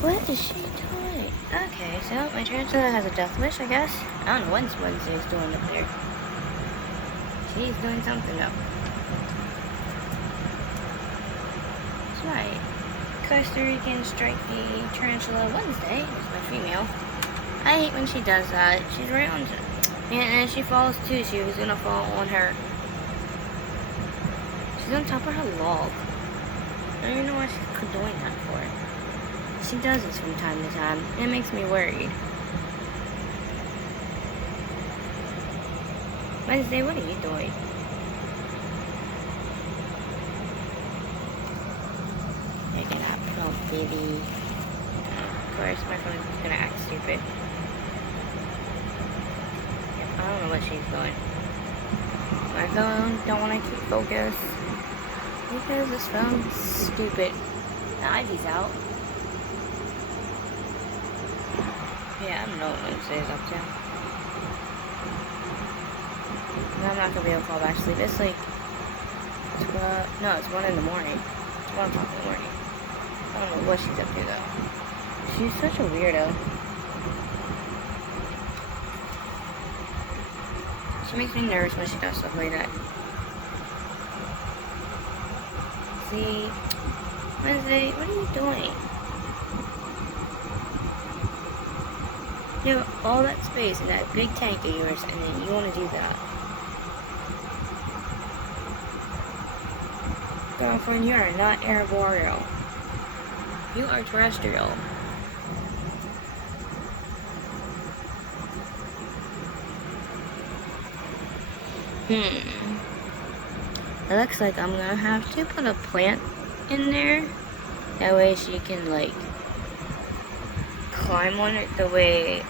What is she doing? Okay, so my tarantula has a death wish, I guess. I don't know what Wednesday's doing up there. She's doing something up. That's right. Costa Rican stripy tarantula Wednesday is my female. I hate when she does that. She's right on. And she falls too. She was gonna fall on her. She's on top of her log. I don't even know why she's doing that for. She does this from time to time. It makes me worried. Wednesday, what are you doing? Taking that plump baby. Of course, my phone's gonna act stupid. I don't know what she's doing. My phone don't want to keep focus because this phone's stupid. The Ivy's out. Yeah, I don't know what Wednesday's up to. I'm not gonna be able to fall back to sleep. It's like, no, it's 1 in the morning. It's 1 o'clock in the morning. I don't know what she's up to though. She's such a weirdo. She makes me nervous when she does stuff like that. See, Wednesday, what are you doing? You have all that space in that big tank of yours, and then you want to do that. Girlfriend, you are not arboreal. You are terrestrial. It looks like I'm gonna have to put a plant in there. That way she can like climb on it the way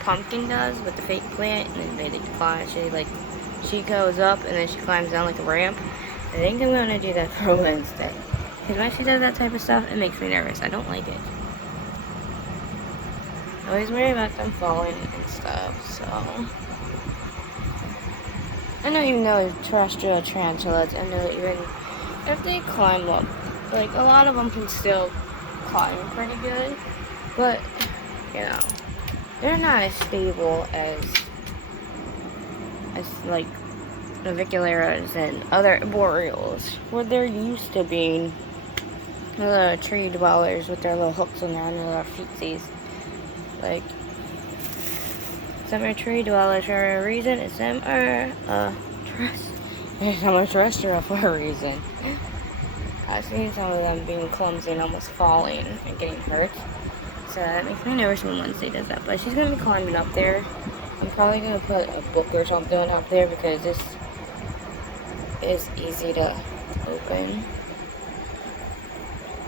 Pumpkin does with the fake plant, and then they climb. She goes up and then she climbs down like a ramp. I think I'm gonna do that for Wednesday. Because when she does that type of stuff, it makes me nervous. I don't like it. I always worry about them falling and stuff, so. I know even though terrestrial tarantulas, I know even if they climb up, like a lot of them can still climb pretty good, but you know, they're not as stable as like navicularus and other boreals, where they're used to being the tree dwellers with their little hooks on their little feetsies. Like, some are tree dwellers for a reason, and some are terrestrial for a reason. I've seen some of them being clumsy and almost falling and getting hurt. So that makes me nervous when Wednesday does that. But she's going to be climbing up there. I'm probably going to put a book or something up there because this is easy to open.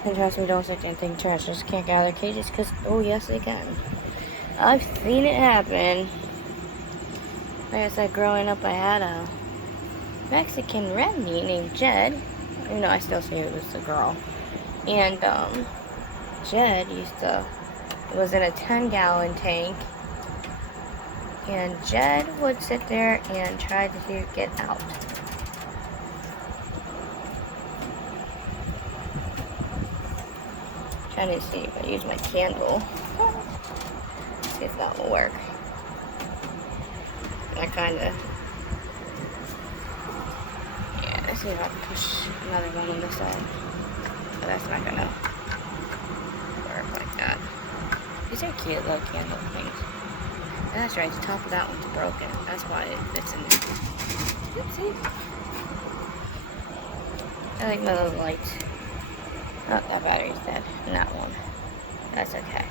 And trust me, don't think tarantulas can't get out of their cages because, oh yes, they can. I've seen it happen. Like I said, growing up, I had a Mexican Remy named Jed. You know, I still say it was a girl. And Jed was in a 10-gallon tank. And Jed would sit there and try to get out. Trying to see if I use my candle. See if that will work. I kinda. Yeah, let's see if I can push another one on this side. But that's not gonna work like that. These are cute little candle things. And that's right, the top of that one's broken. That's why it fits in there. Oopsie. I like my little lights. Oh, that battery's dead. And that one. That's okay.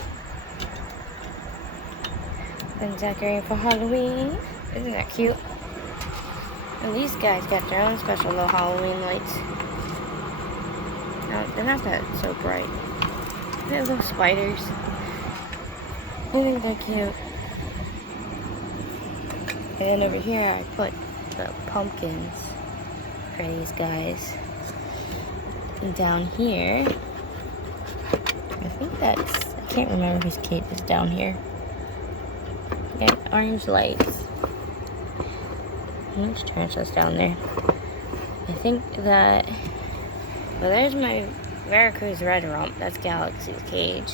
Been decorating for Halloween. Isn't that cute? And these guys got their own special little Halloween lights. No, they're not that so bright. They're little spiders. I think they're cute. And then over here I put the pumpkins for these guys. And down here, I think that's, I can't remember whose cape is down here. Okay, orange lights. There's tarantulas down there. I think that, well, there's my Veracruz red rump. That's Galaxy's cage.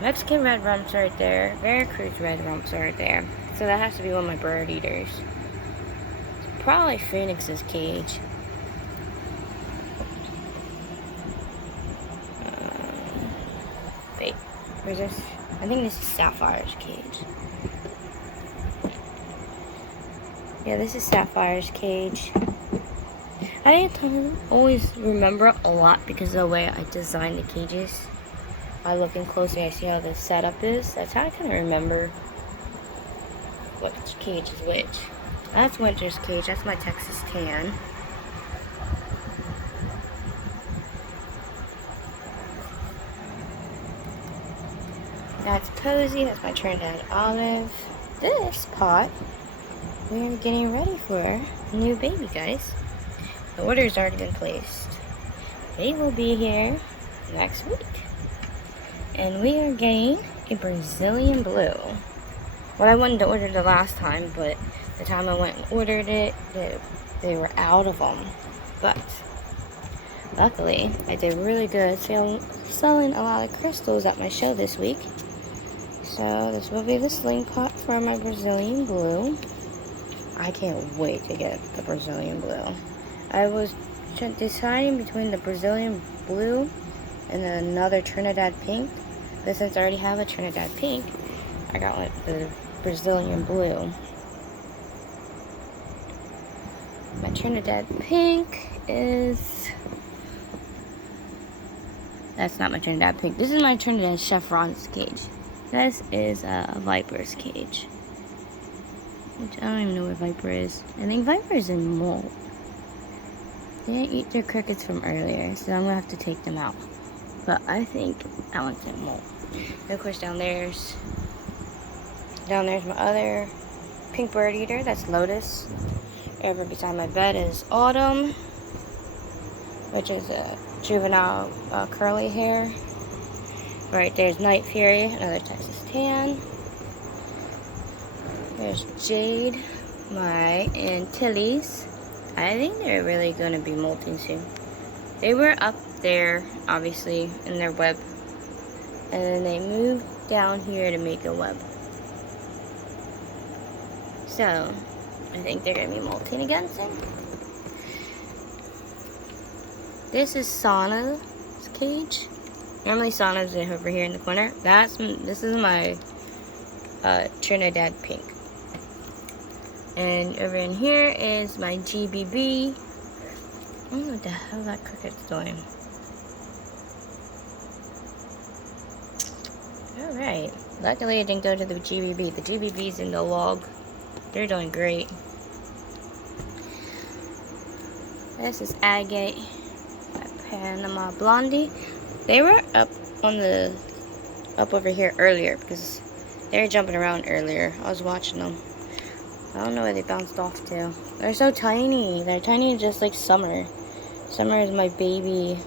Mexican red rumps right there. Veracruz red rumps right there. So that has to be one of my bird eaters. It's probably Phoenix's cage. Wait, where's this? I think this is Sapphire's cage. Yeah, this is Sapphire's cage. I didn't always remember a lot because of the way I designed the cages. By looking closely, I see how the setup is. That's how I kind of remember which cage is which. That's Winter's cage. That's my Texas tan. That's Posey. That's my Trinidad Olive. This pot, we're getting ready for a new baby, guys. The order's already been placed. They will be here next week. And we are getting a Brazilian blue. What I wanted to order the last time, but the time I went and ordered it, they were out of them. But luckily, I did really good selling a lot of crystals at my show this week. So this will be the sling pot for my Brazilian blue. I can't wait to get the Brazilian blue. I was deciding between the Brazilian blue and another Trinidad pink. But since I already have a Trinidad pink, I got the Brazilian blue. My Trinidad pink is... That's not my Trinidad pink. This is my Trinidad Chef Ron's cage. This is a Viper's cage. Which I don't even know where Viper is. I think Viper is in mold. They didn't eat their crickets from earlier, so I'm going to have to take them out. But I think that one's in mold. And of course down there's my other pink bird eater. That's Lotus. Over beside my bed is Autumn, which is a juvenile curly hair. Right there's Night Fury, another Texas tan. There's Jade, my Antilles. I think they're really going to be molting soon. They were up there, obviously, in their web. And then they moved down here to make a web. So, I think they're going to be molting again soon. This is Sauna's cage. Normally Sauna's over here in the corner. This is my Trinidad pink. And over in here is my GBB. I don't know what the hell that cricket's doing. Alright. Luckily I didn't go to the GBB. The GBB's in the log. They're doing great. This is Agate, my Panama Blondie. They were up over here earlier because they were jumping around earlier. I was watching them. I don't know where they bounced off to. They're so tiny. They're tiny just like Summer. Summer is my baby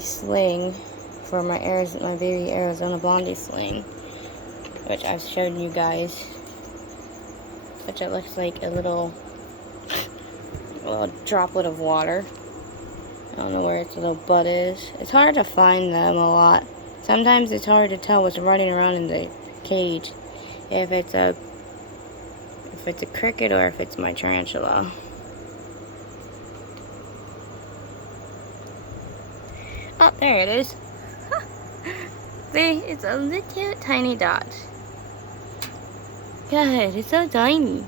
sling for my baby Arizona Blondie sling, which I've shown you guys. Which it looks like a little droplet of water. I don't know where its little butt is. It's hard to find them a lot. Sometimes it's hard to tell what's running around in the cage. If it's a cricket or if it's my tarantula. Oh, there it is. See, it's a little tiny dot. God, it's so tiny.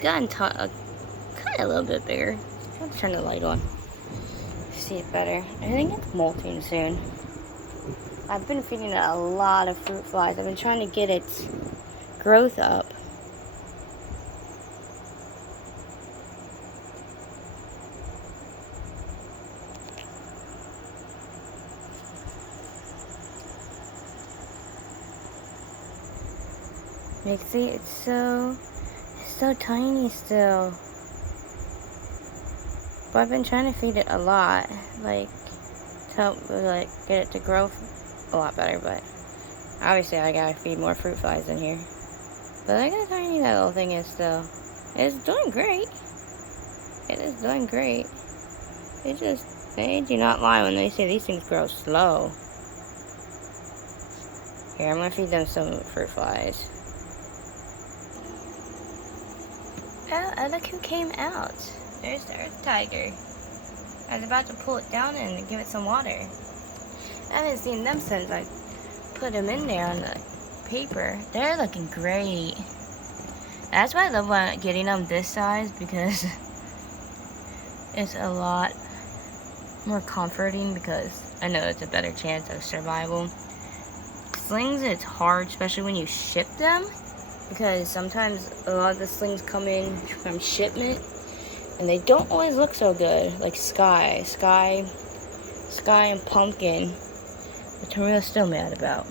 Gotten kind of a little bit bigger. I have to turn the light on. See it better. I think it's molting soon. I've been feeding it a lot of fruit flies. I've been trying to get its growth up. See, it's so tiny still. But I've been trying to feed it a lot, like to help get it to grow a lot better, but obviously I gotta feed more fruit flies in here. But look how tiny that little thing is still. It's doing great. It is doing great. They do not lie when they say these things grow slow. Here, I'm gonna feed them some fruit flies. Oh, look who came out. There's the earth tiger. I was about to pull it down and give it some water. I haven't seen them since I put them in there on the paper. They're looking great. That's why I love getting them this size, because it's a lot more comforting, because I know it's a better chance of survival. Slings, it's hard, especially when you ship them, because sometimes a lot of the slings come in from shipment and they don't always look so good, like Sky and Pumpkin, which I'm really still mad about.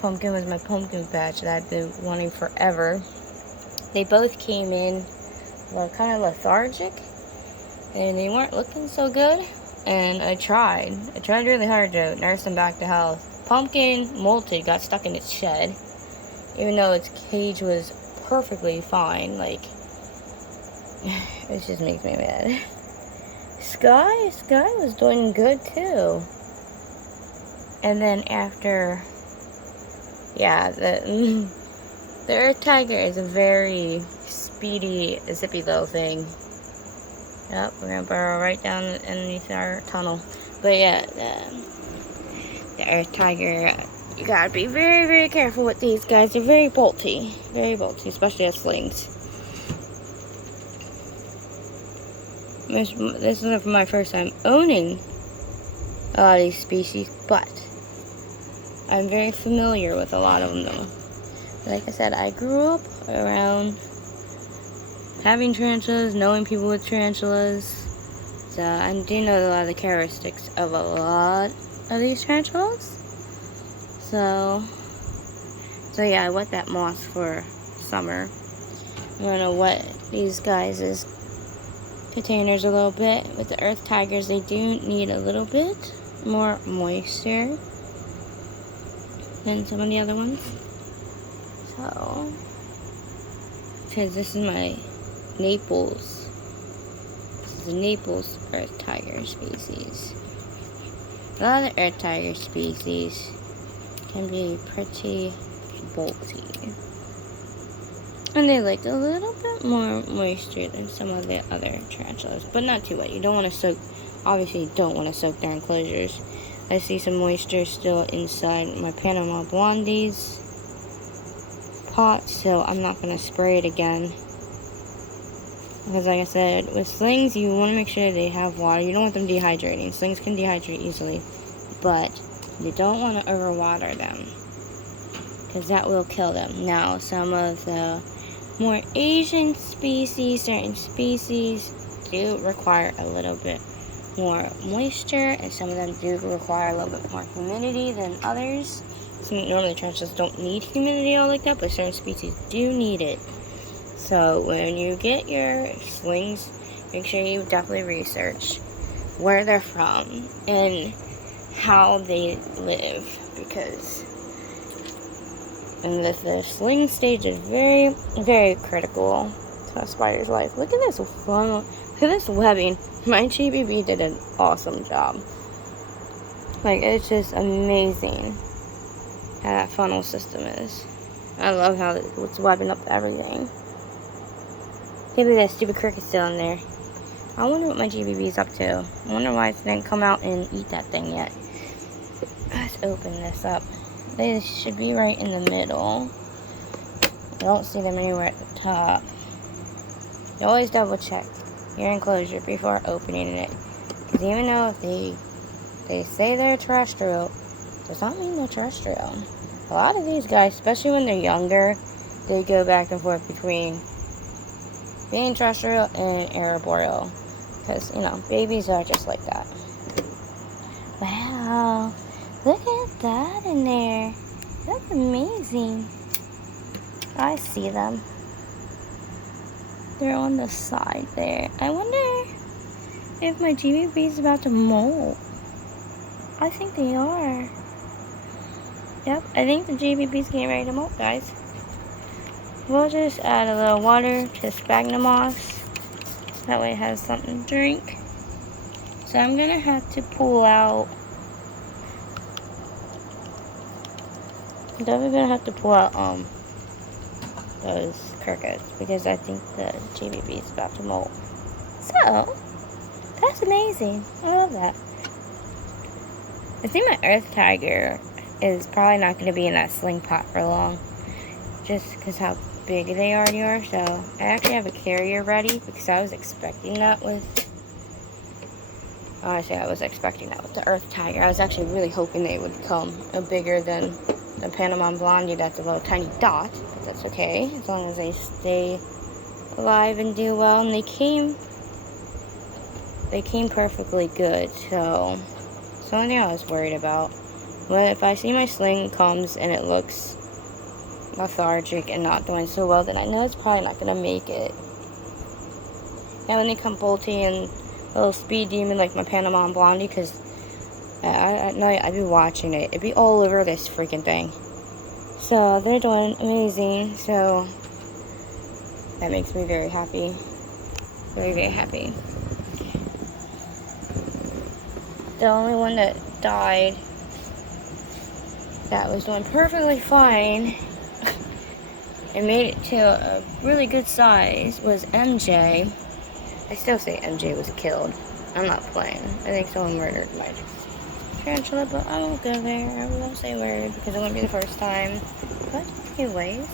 Pumpkin was my pumpkin patch that I've been wanting forever. They both came in kind of lethargic, and they weren't looking so good, and I tried really hard to nurse them back to health. Pumpkin molted, got stuck in its shed, even though its cage was perfectly fine. Like, it just makes me mad. Sky was doing good too. And then after, yeah, the earth tiger is a very speedy, zippy little thing. Yep, we're gonna burrow right down underneath our tunnel. But yeah, the earth tiger, you gotta be very, very careful with these guys. They're very bolty, especially as slings. This is my first time owning a lot of these species, but I'm very familiar with a lot of them though. Like I said, I grew up around having tarantulas, knowing people with tarantulas, so I do know a lot of the characteristics of a lot of these tarantulas. So yeah, I wet that moss for summer. I'm gonna wet these guys' containers a little bit. With the earth tigers, they do need a little bit more moisture than some of the other ones. So, because this is my Naples. This is the Naples earth tiger species. A lot of the earth tiger species can be pretty bolty. And they like a little bit more moisture than some of the other tarantulas, but not too wet. You don't want to soak, obviously you don't want to soak their enclosures. I see some moisture still inside my Panama Blondies pot, so I'm not going to spray it again. Because like I said, with slings, you want to make sure they have water. You don't want them dehydrating. Slings can dehydrate easily, but you don't want to overwater them, because that will kill them. Now, some of the more Asian species, certain species do require a little bit more moisture, and some of them do require a little bit more humidity than others. Normally tarantulas don't need humidity all like that, but certain species do need it. So when you get your slings, make sure you definitely research where they're from and how they live, because the sling stage is very, very critical to a spider's life. Look at this funnel. Look at this webbing. My GBB did an awesome job. Like, it's just amazing how that funnel system is. I love how it's webbing up everything. Maybe that stupid cricket's still in there. I wonder what my GBB is up to. I wonder why it didn't come out and eat that thing yet. Let's open this up. They should be right in the middle. I don't see them anywhere at the top. You always double check your enclosure before opening it. Because even though if they say they're terrestrial, does not mean they're terrestrial. A lot of these guys, especially when they're younger, they go back and forth between being terrestrial and arboreal. Because, you know, babies are just like that. Wow. Look at that in there. That's amazing. I see them. They're on the side there. I wonder if my GBB is about to molt. I think they are. Yep, I think the JBB's getting ready to molt, guys. We'll just add a little water to sphagnum moss. That way it has something to drink. So I'm gonna have to pull out. I'm definitely gonna have to pull out those crickets because I think the JBB is about to molt. So that's amazing. I love that. I think my earth tiger is probably not going to be in that sling pot for long, just because how big they already are. So I actually have a carrier ready because I was expecting that with, honestly, I was expecting that with the earth tiger. I was actually really hoping they would come bigger than the Panama Blondie. That's a little tiny dot, but that's okay as long as they stay alive and do well. And they came perfectly good. So it's the only thing I was worried about. But if I see my sling comes and it looks lethargic and not doing so well, then I know it's probably not going to make it. And when they come bolty and a little speed demon like my Panama Blondie, because at night I'd be watching it. It'd be all over this freaking thing. So they're doing amazing. So that makes me very happy. Very, very happy. The only one that died that was doing perfectly fine and made it to a really good size was MJ. I still say MJ was killed. I'm not playing. I think someone murdered my tarantula, but I won't go there. I won't say a word because it won't be the first time. But anyways,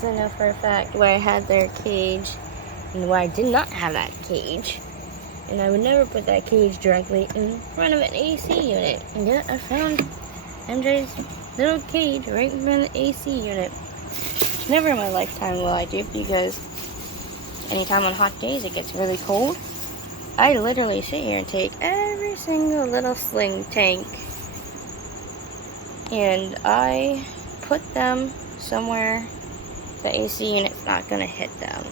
so I know for a fact where I had their cage and where I did not have that cage. And I would never put that cage directly in front of an AC unit. And yet I found MJ's little cage right in front of the AC unit. Never in my lifetime will I do, because anytime on hot days it gets really cold, I literally sit here and take every single little sling tank and I put them somewhere the AC unit's not going to hit them.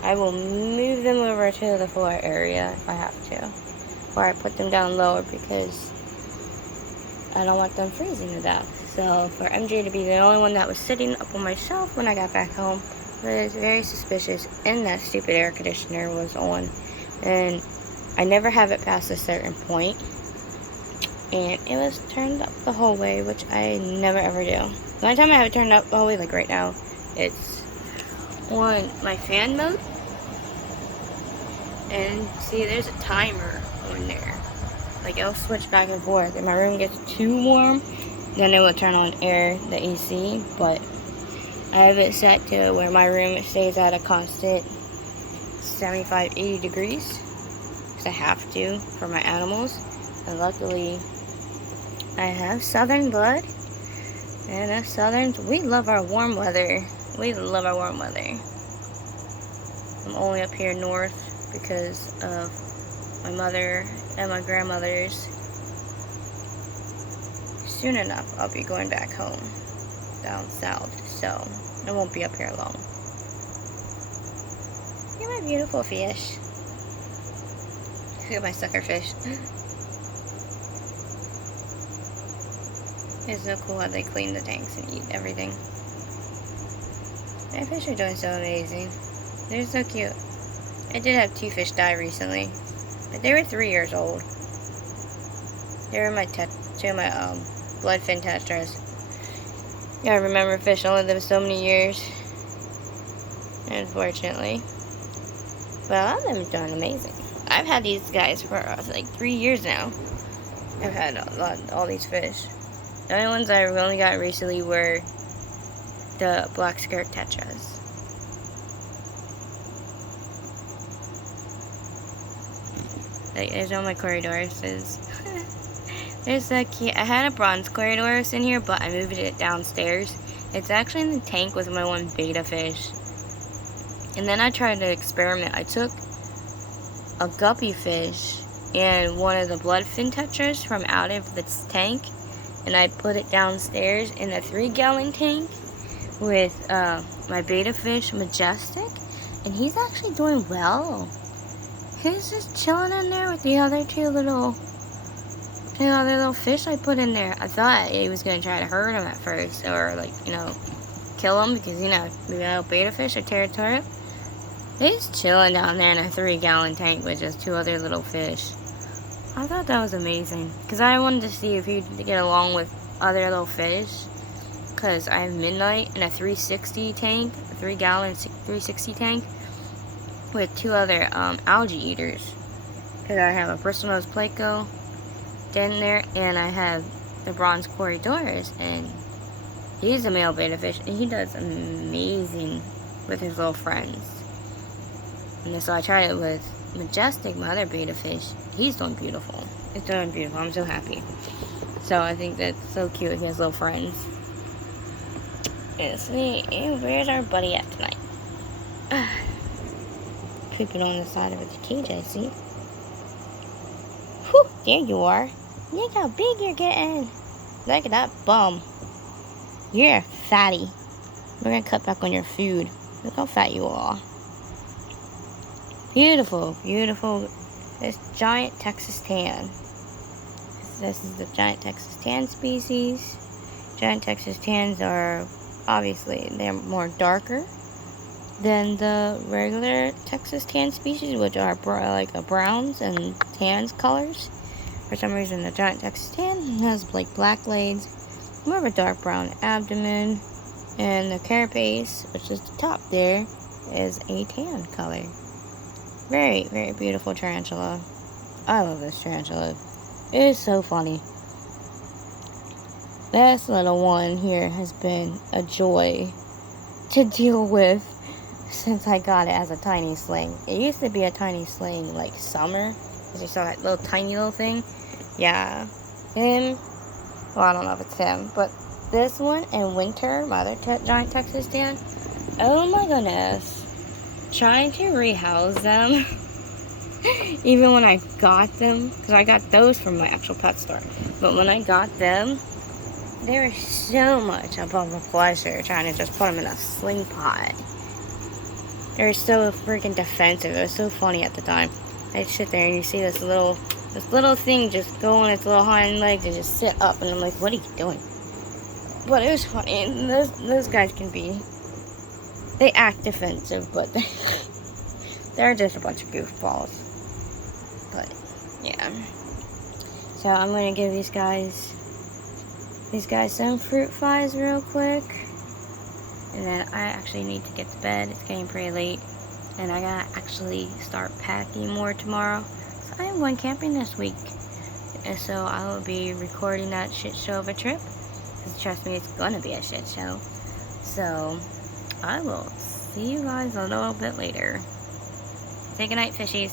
I will move them over to the floor area if I have to. Or I put them down lower because I don't want them freezing to death. So for MJ to be the only one that was sitting up on my shelf when I got back home was very suspicious. And that stupid air conditioner was on. And I never have it past a certain point. And it was turned up the whole way, which I never ever do. The only time I have it turned up the whole way, like right now, it's on my fan mode. And see, there's a timer on there. Like, it'll switch back and forth. If my room gets too warm, then it will turn on the AC. But I have it set to where my room stays at a constant 75, 80 degrees. Because I have to for my animals. And luckily, I have southern blood. And us southerns, we love our warm weather. We love our warm weather. I'm only up here north because of my mother and my grandmother's. Soon enough, I'll be going back home down south, so I won't be up here long. Look at my beautiful fish. Look at my sucker fish. It's so cool how they clean the tanks and eat everything. My fish are doing so amazing. They're so cute. I did have 2 fish die recently, but they were 3 years old. They were my 2 of my bloodfin tetras. Yeah, I remember fish only live so many years, unfortunately. But a lot of them have done amazing. I've had these guys for like 3 years now. I've had all these fish. The only ones I only got recently were the black skirt tetras. Like, there's all my Corydoruses. They're so cute. I had a bronze Corydoras in here, but I moved it downstairs. It's actually in the tank with my one beta fish. And then I tried to experiment. I took a guppy fish and one of the bloodfin tetras from out of this tank, and I put it downstairs in a 3-gallon tank with my beta fish, Majestic, and he's actually doing well. He's just chilling in there with the other 2 little You know, the little fish I put in there. I thought he was going to try to hurt him at first. Or, like, you know, kill him. Because, you know, maybe a little beta fish or Pterosaurus. He's chilling down there in a 3-gallon tank with just 2 other little fish. I thought that was amazing. Because I wanted to see if he'd get along with other little fish. Because I have Midnight in a 360 tank. A 3-gallon 360 tank. With 2 other algae eaters. Because I have a Bristlenose Pleco in there, and I have the bronze Corydoras, and he's a male beta fish, and he does amazing with his little friends. And so I tried it with Majestic, my other beta fish. He's doing beautiful. It's doing beautiful. I'm so happy. So I think that's so cute with his little friends. Yes, where's our buddy at tonight? Creeping on the side of the cage, I see. Whew, there you are. Look how big you're getting. Look at that bum. You're a fatty. We're going to cut back on your food. Look how fat you are. Beautiful, beautiful. This giant Texas tan. This is the giant Texas tan species. Giant Texas tans are, obviously, they're more darker than the regular Texas tan species, which are like browns and tans colors. For some reason, the giant Texas tan has like black legs, more of a dark brown abdomen, and the carapace, which is the top there, is a tan color. Very, very beautiful tarantula. I love this tarantula. It is so funny. This little one here has been a joy to deal with since I got it as a tiny sling. It used to be a tiny sling like summer, because you saw that little tiny little thing. Yeah, him, well, I don't know if it's him, but this one in winter, my other giant Texas tan, oh my goodness, trying to rehouse them, even when I got them, because I got those from my actual pet store, but when I got them, they were so much above a pleasure trying to just put them in a sling pot. They were so freaking defensive. It was so funny at the time. I'd sit there and you see this little thing just go on its little hind legs and just sit up, and I'm like, what are you doing? But it was funny. And those guys can be, they act defensive, but they're just a bunch of goofballs. But yeah. So I'm gonna give these guys some fruit flies real quick. And then I actually need to get to bed. It's getting pretty late. And I gotta actually start packing more tomorrow. So I am going camping this week. And so I will be recording that shit show of a trip. Because trust me, it's gonna be a shit show. So I will see you guys a little bit later. Say goodnight, fishies.